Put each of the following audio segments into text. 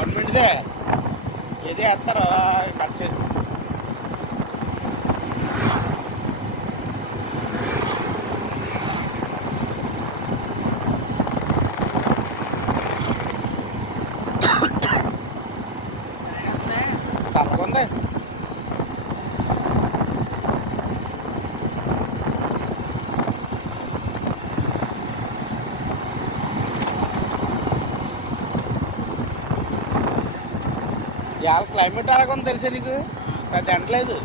గవర్నమెంట్దే ఏది వేస్తారు అలా కట్ చేసి. చల్లగుంది. ఇవాళ క్లైమేట్ అలాగుంది తెలుసా నీకు? పెద్ద ఎండలేదు.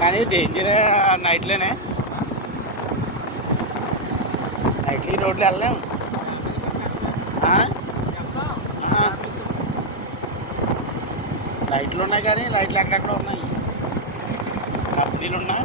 కానీ డేంజరే నైట్లోనే. నైట్లో ఈ రోడ్లు వెళ్ళలేము. లైట్లు ఉన్నాయి కానీ లైట్లు ఎక్కడెక్కడ ఉన్నాయి. కంపెనీలు ఉన్నాయి.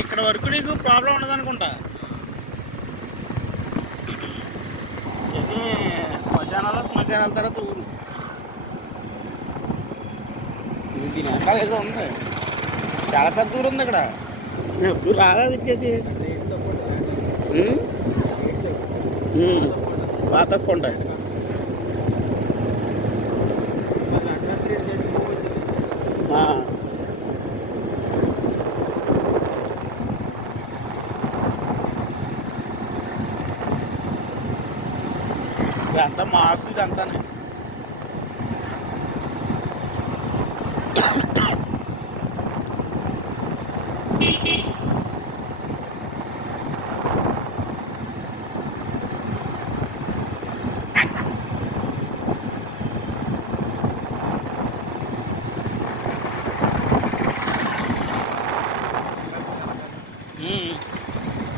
ఇక్కడ వరకు నీకు ప్రాబ్లం ఉండదు అనుకుంటా. ఇది మధ్యాహ్నాల తర్వాత ఊరు దీని వెనకాల ఏదో ఉంది. చాలా పెద్ద ఊరు ఉంది ఇక్కడ. ఎప్పుడు రాలేదు ఇటుకేసి. బాగా తక్కువ ఉంటాయి. ఇదంతా మాస్. ఇదంతానే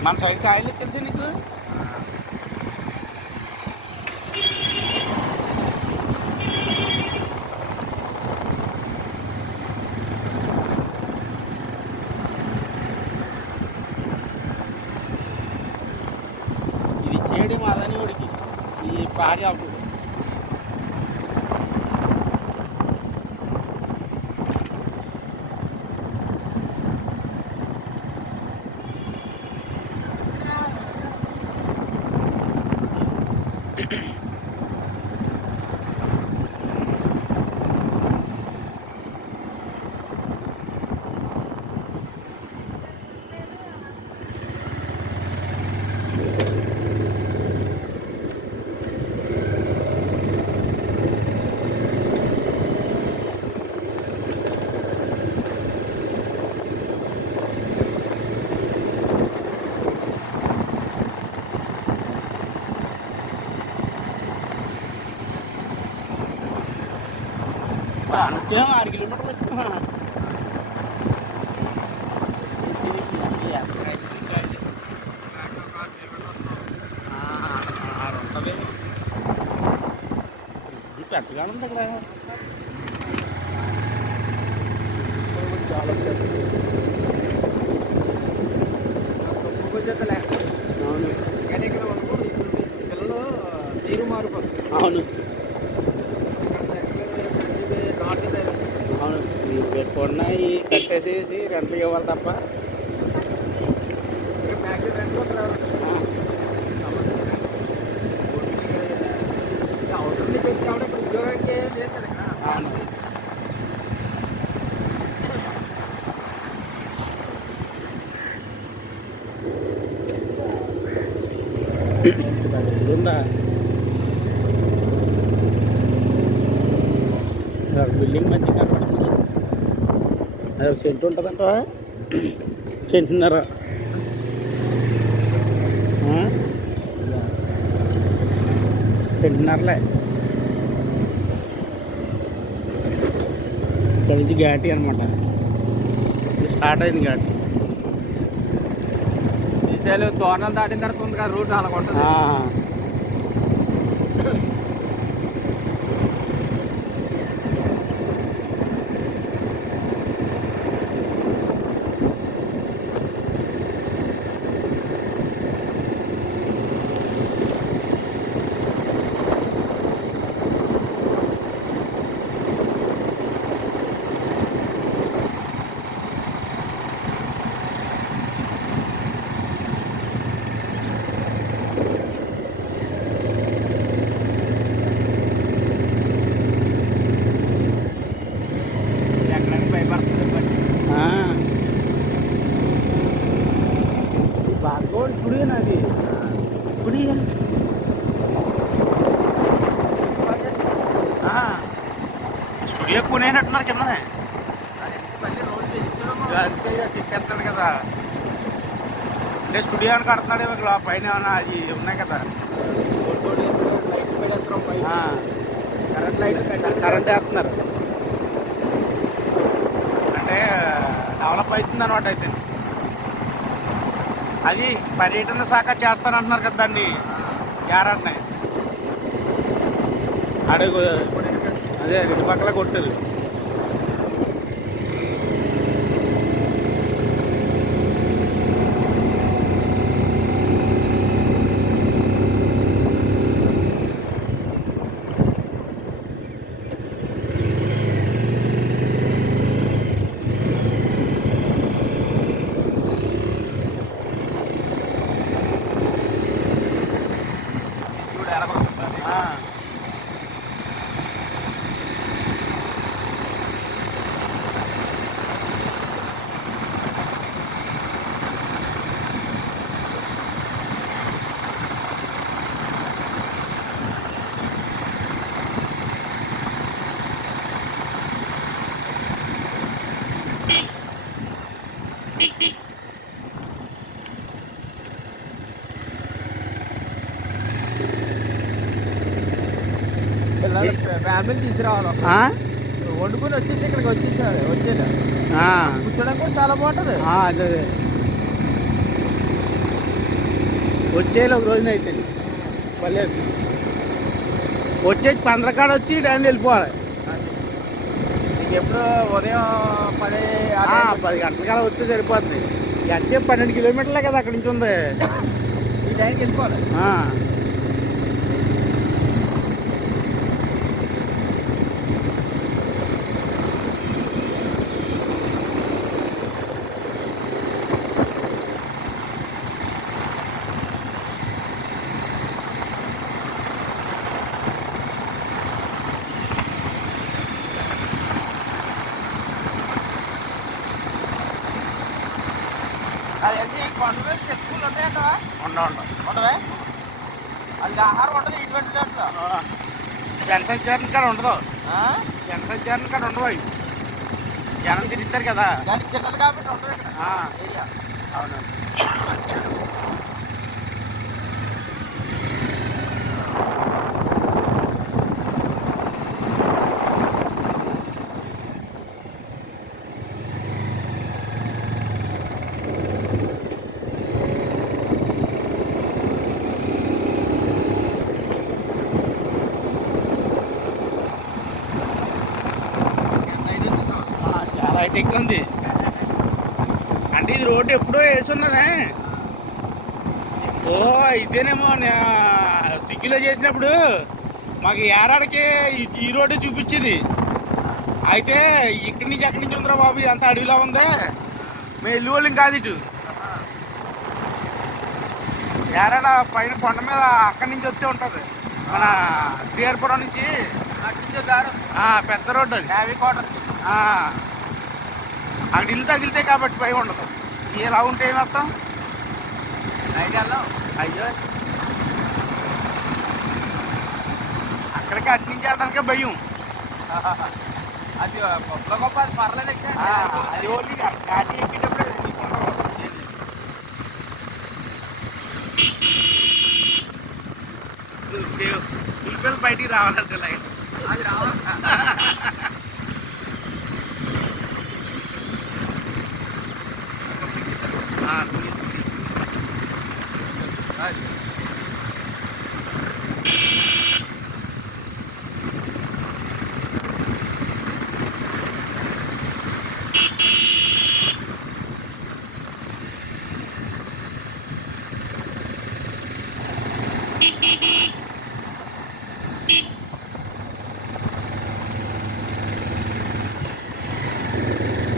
మన సైడ్ కాయలు తెలిసి నీకు. ఇది చేయడం అదని వాడికి ఈ పాడి అప్పుడు. అనుకో 6 కిలోమీటర్లు వచ్చినా. పెద్దగా ఉంది అక్కడ. చాలా అవును. పిల్లలు తీరు మారిపోతుంది. అవును అవును. పెట్టుకున్నా ఈ కట్టేసేసి రెంట్లు ఇవ్వాలి తప్ప. అవును. ఉందా బిల్డింగ్ మంచిగా కనపడుతుంది. అది ఒక సెంటు ఉంటుందంట. సెంటున్నర. సెంటున్నరలే. ఇక్కడ నుంచి ఘాటి అనమాట. స్టార్ట్ అయింది ఘాటి. శ్రీశైలం తోరణాలు దాటిన తర్వాత ఉంది కదా రూట్ అలా ఉంటుంది. అది ఇప్పుడు స్టూడియో కొనేనట్టున్నారు కిందనే. చెప్పేస్తాడు కదా, అంటే స్టూడియో అని కడుతున్నాడు ఇక్కడ పైన ఏమన్నా అది ఉన్నాయి కదా కరెంట్ వేస్తున్నారు. అంటే డెవలప్ అవుతుంది అనమాట. అయితే అది పర్యటన శాఖ చేస్తానంటున్నారు కదా దాన్ని, గ్యారంటీ అడుగు అదే రెండు పక్కల కొట్టేది. ఫ్యామిలీ తీసుకురావాలి, వండుకొని వచ్చేసి ఇక్కడికి వచ్చేసారు. వచ్చేది కూర్చోడానికి కూడా చాలా బాగుంటుంది. అదే వచ్చేది ఒక రోజున అయితే మళ్ళీ వచ్చేసి పంద్రకాడ వచ్చి టైం వెళ్ళిపోవాలి. ఎప్పుడు ఉదయం 10 గంటల కాడ వస్తే సరిపోతుంది. వచ్చే 12 కిలోమీటర్లే కదా అక్కడి నుంచి ఉంది. ఈ టైంకి వెళ్ళిపోవాలి. ఉండవే అది ఆహారం ఉండదు. ఇటువంటి జనసంచారం కాడ ఉండదు. జనసంచారం కాడ ఉండవు. అవి జనం తిరుగుతారు కదా, దానికి చిన్నది కాబట్టి ఉండదు. అవును. హైటెక్ ఉంది అంటే ఇది రోడ్డు ఎప్పుడో వేసి ఉన్నదే. ఇదేనేమో స్విగ్గీలో చేసినప్పుడు మాకు ఏరాడికి ఈ రోడ్డు చూపించేది. అయితే ఇక్కడి నుంచి ఎక్కడి నుంచి ఉందిరా బాబు, అంత అడవిలో ఉంది, మేము వెళ్ళి వాళ్ళం కాదు. ఇటు ఏరాడ పైన కొండ మీద అక్కడి నుంచి వచ్చే ఉంటుంది. మన శ్రీహరిపురం నుంచి పెద్ద రోడ్డు అది. హ్యావీ క్వార్టర్స్ అక్కడ ఇల్లు తగిలితే కాబట్టి భయం ఉండదు. ఇలా ఉంటే ఏమర్థం? అయ్యో అక్కడికి అటు నుంచి వెళ్ళడానికే భయం. అది గొప్ప గొప్ప అది పర్లేదు. అది ఓన్లీ ఘాటి ఎక్కేటప్పుడు రావాలంటే లైన్ అది రావాలి.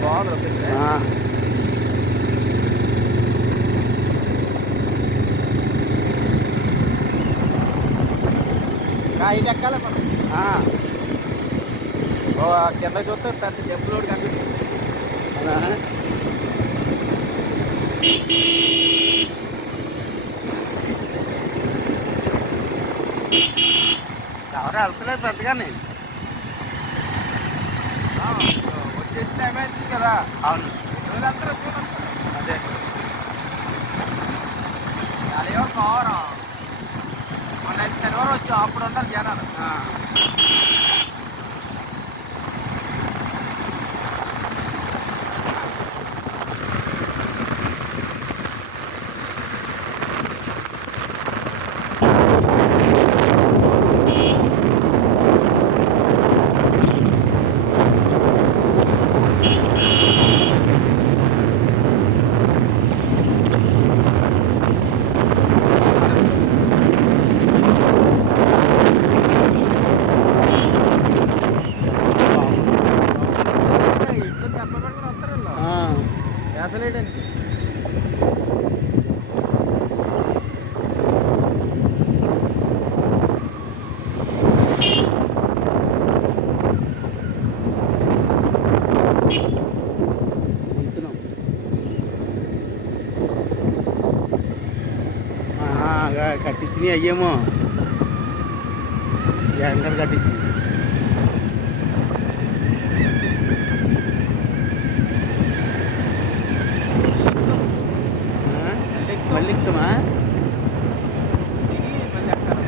బాగుంది. ఇది ఎక్కాలి మనం. కింద చూస్తే పెద్ద జంప్ లోడ్ కనిపిస్తుంది. ఎవరు వెళ్తలేదు పెద్దగానే. వచ్చేసి టైం అవుతుంది కదా. అవును, రోజంతా అదే అదేమో కావరం మన శనివారం వచ్చి అప్పుడు ఉన్నారు జనాలు. ఇంట్లో చెప్పబెట్టుకుని వస్తారు వీళ్ళు వేసలేయడానికి. కట్టించినవి అయ్యేమో జగన్ కట్టించింది. మళ్ళీ ఇస్తామా? దిగి మళ్ళీ ఎక్కాలి.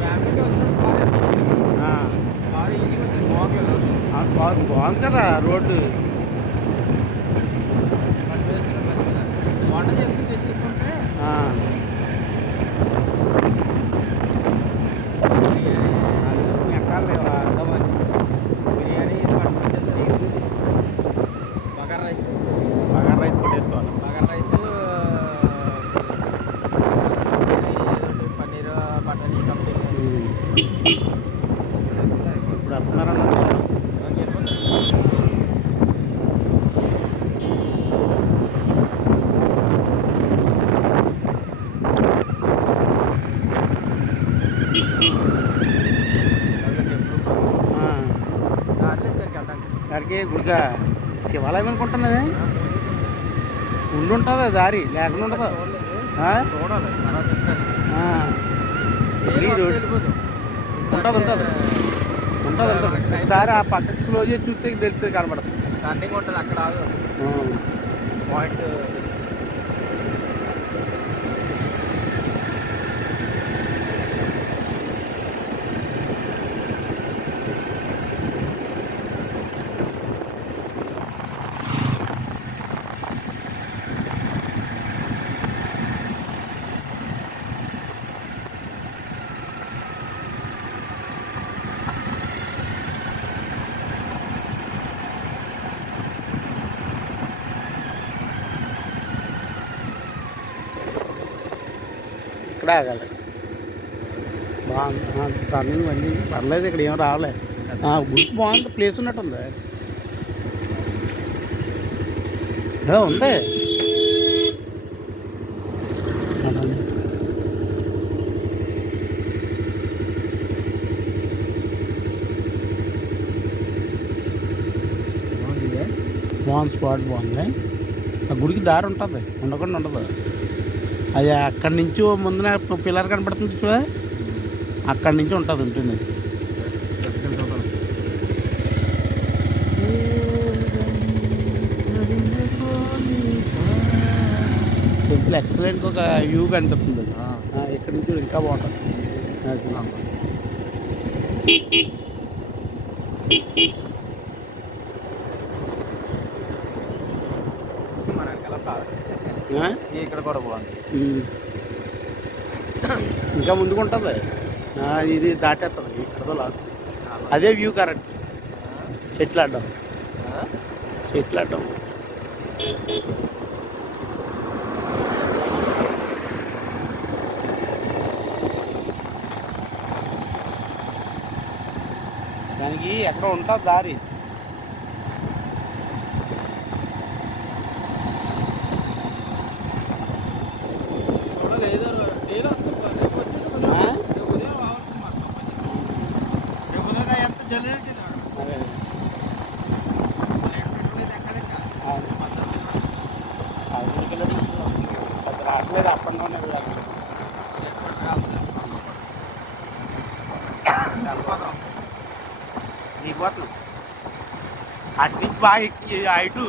ఫ్యామిలీతో వచ్చినప్పుడు కారు ఈజీగా వచ్చింది. బాగుంది. బాగుంది కదా రోడ్డు. వంట చేసుకుని తెచ్చేసుకుంటే ఎక్కాలి బిర్యానీ పట్టుకొచ్చేది. బగారా రైస్ కొట్టేసుకోవాలి. Bagara rice paneer butter complete. ఇప్పుడు వస్తున్నారన్న దానికి గుడిగా శివాలయం అనుకుంటున్నది. ఉండి ఉంటుంది దారి లేకుండా ఉండదు. చూడాలి ఉంటుంది ఒకసారి ఆ పక్కకి స్లో చేసి చూస్తే తెలుస్తుంది, కనబడుతుంది. టర్నింగ్ ఉంటుంది అక్కడ పాయింట్. ఇక్కడ ఆగాలి. బాగుంది టర్నింగ్ మళ్ళీ పర్లేదు. ఇక్కడ ఏం రావలే. గుడి బాగుంది. ప్లేస్ ఉన్నట్టుంది. ఉంది. బాగుంది. స్పాట్ బాగుంది. ఆ గుడికి దారి ఉంటుంది, ఉండకుండా ఉండదు. అది అక్కడి నుంచి ముందున పిల్లర్ కనపడుతుంది చూడ, అక్కడి నుంచి ఉంటుంది. అసలు ఇంకొక వ్యూ కనిపిస్తుంది. ఇక్కడ నుంచి ఇంకా బాగుంటుంది. ఇక్కడ కూడా బాగుంది. ఇంకా ముందుకు ఉంటుంది. ఇది దాటేస్తుంది ఇక్కడ లాస్ట్. అదే వ్యూ కరెక్ట్. చెట్లు అడ్డం దానికి ఎక్కడ ఉంటుంది దారి. రావట్లేదు అప్పట్లో దిగిపోతున్నాం. అటు నుంచి బాగా ఎక్కి ఇటు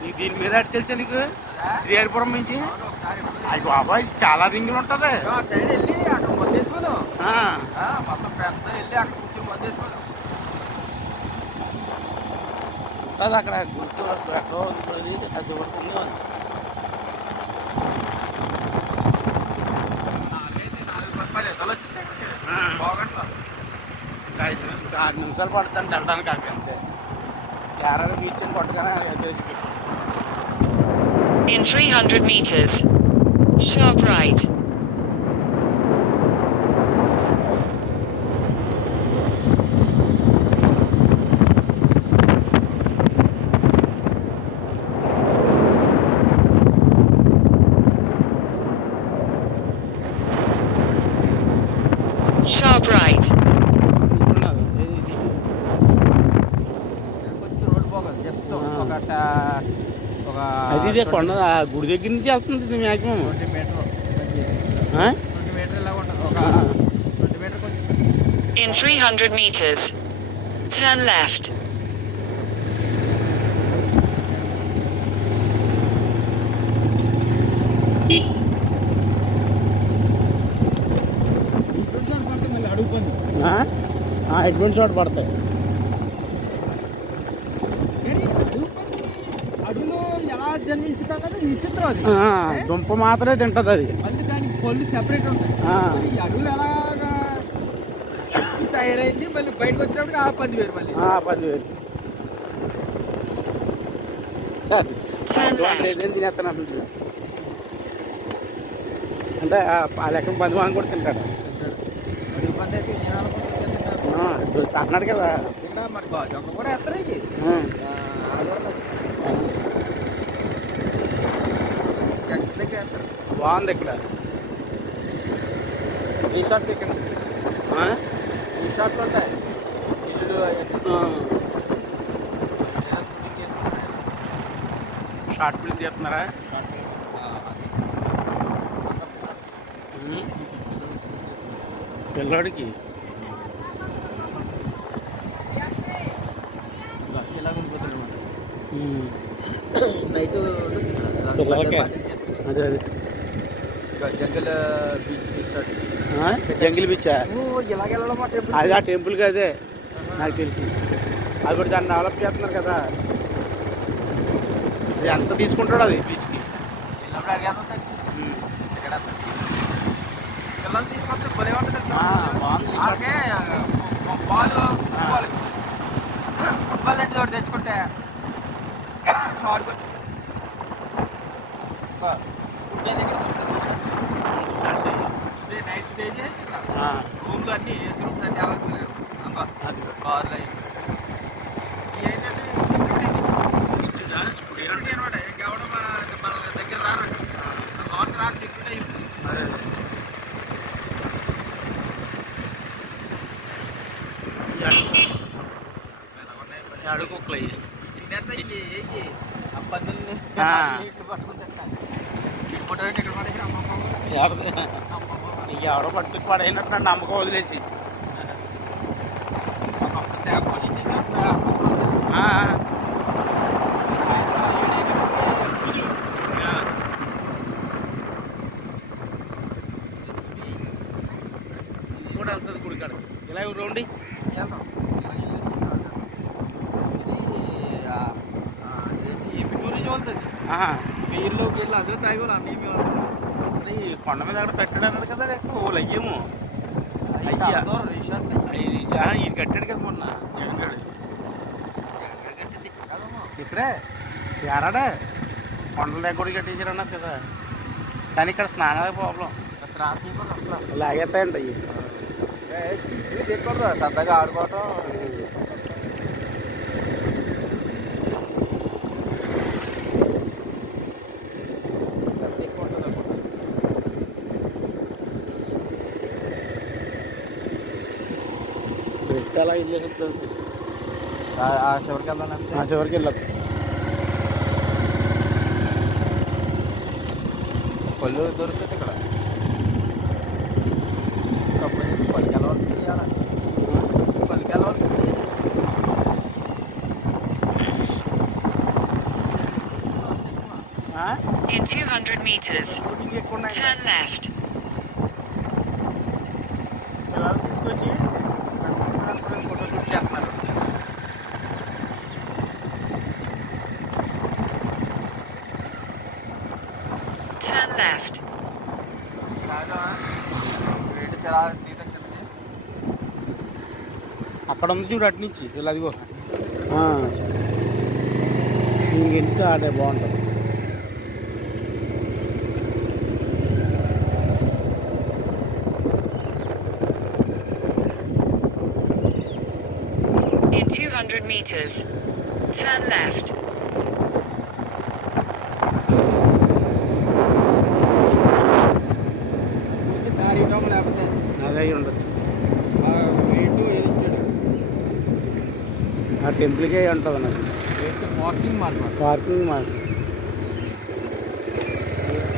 నీకు దీని మీద అటు తెలుసా నీకు? శ్రీహరిపురం నుంచి అది బాబాయ్ చాలా రింగులు ఉంటుంది. ఉంటుంది అక్కడ గుర్తు ఎక్కడో కసిపడుతుంది. ఇంకా 6 నిమిషాలు పడుతుంది వెళ్ళడానికి. అక్కడ అంతే కేరళ బీచ్ అని కొట్టగానే In 300 meters, sharp right. Sharp right. అది ఇదే కొండ గుడి దగ్గర నుంచి వెళ్తుంది మ్యాక్సిమం 20 మీటర్లు. 20 మీటర్లు ఇలా ఉంటుంది. ఒక 20 metre. In 300 meters, turn left. ఎటువంటి చోట పడతాయి. అడుగులో ఎలా జన్మించుతారో విచిత్రం అది. దుంప మాత్రమే తింటుంది అది. మళ్ళీ దానికి పళ్ళు సెపరేట్ ఉంటాయి. ఈ అడుగులు ఎలాగా తయారైంది మళ్ళీ బయటకు వచ్చినప్పుడు 10,000 మళ్ళీ 10,000 తినేస్తాను అంటే ఆ లెక్క 10 మంది కూడా తింటాడు. అన్నాడు కదా ఇక్కడ మరి కూడా ఎత్తారు. బాగుంది ఇక్కడ రిసార్ట్స్. ఇక్కడ రిసార్ట్లు ఉంటాయి. ఇల్లు షార్ట్ ఫిల్మ్ చేస్తున్నారా? పిల్లాడికి నైట్ అదే జంగల్ బీచ్. జంగిల్ బీచా? ఇలాగెళ్ళడం అది ఆ టెంపుల్కి అదే నాకు తెలిసి. అది కూడా దాన్ని డెవలప్ చేస్తున్నారు కదా. అది ఎంత తీసుకుంటాడు అది బీచ్కి? పిల్లలు తీసుకొస్తే భలే ఉంటుంది. బాగుంది. ఫుట్బాల్ నెట్ ఒకటి తెచ్చుకుంటే ఆడుకోవచ్చు. నైట్ స్టే చేసి రూమ్లు అన్నీ రూమ్స్ అన్నీ అవైలబుల్. కార్లు సెక్యూరిటీ అనమాట. ఇంకెవడం మన దగ్గర రానండి. కార్లు రాను సెక్యూరిటీ అయిపోయింది. అడుగులు తినేస్తా ఆ పద్ధతుల్ని పట్టుకుని తింటాను. ఫోటో ఇక్కడ పడేసి నీకు ఎవడో పట్టుకు పడైనట్టు నన్ను నమ్మకం వదిలేసి. ఆహా. నీళ్ళలోకి వెళ్ళి అసలు తాగోలు అన్నీ మరి ఈ కొండ మీద అక్కడ కట్టాడు అన్నాడు కదా ఓళ్ళు అయ్యేమో అయ్యా ఈ కట్టాడు కదా మొన్న జగన్ గారు ఇక్కడే ఏడాడే కొండల దగ్గర కూడా కట్టించారు అన్నారు కదా. కానీ ఇక్కడ స్నానాలే ప్రాబ్లం లాగేస్తాయండి అవి. తిక్కడరా సరదాగా ఆడుకోవటం. పెట్టి అలా ఇల్లు ఆ చివరికి వెళ్దానంటే ఆ చివరికి వెళ్ళదు. పళ్ళు దొరుకుతుంది ఇక్కడ. పళ్ళకి వెళ్ళవలసింది పళ్ళకి వెళ్ళవలసింది. In 200 meters, ఎక్కువ ఉన్నాయి. turn left. పిల్లలు తీసుకొచ్చి ఫోటో షూట్ చేస్తున్నారు. Turn left. అక్కడ ఉంది చూడు అటు నుంచి ఇలా అదిగో ఇంకెందుకు ఆడే బాగుంటుంది. In 200 meters, turn left. అదే ఉండదు. ఆ టెంపుల్కే ఉంటుంది నాకు పార్కింగ్ మార్కెట్. పార్కింగ్ మార్కెట్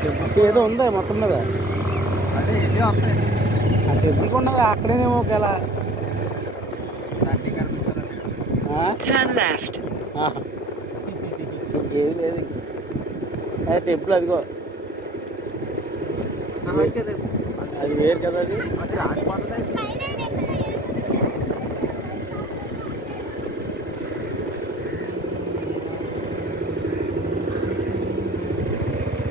టెంపుల్కి ఏదో ఉందా మొత్తం మీద. అదే ఇదే వస్తాయి. ఆ టెంపుల్కి ఉన్నది అక్కడేనేమో ఒకవేళ. Turn left. ఏది లేదు అదే టెంపుల్ అదిగో అది వేరు కదా అది. అది రాని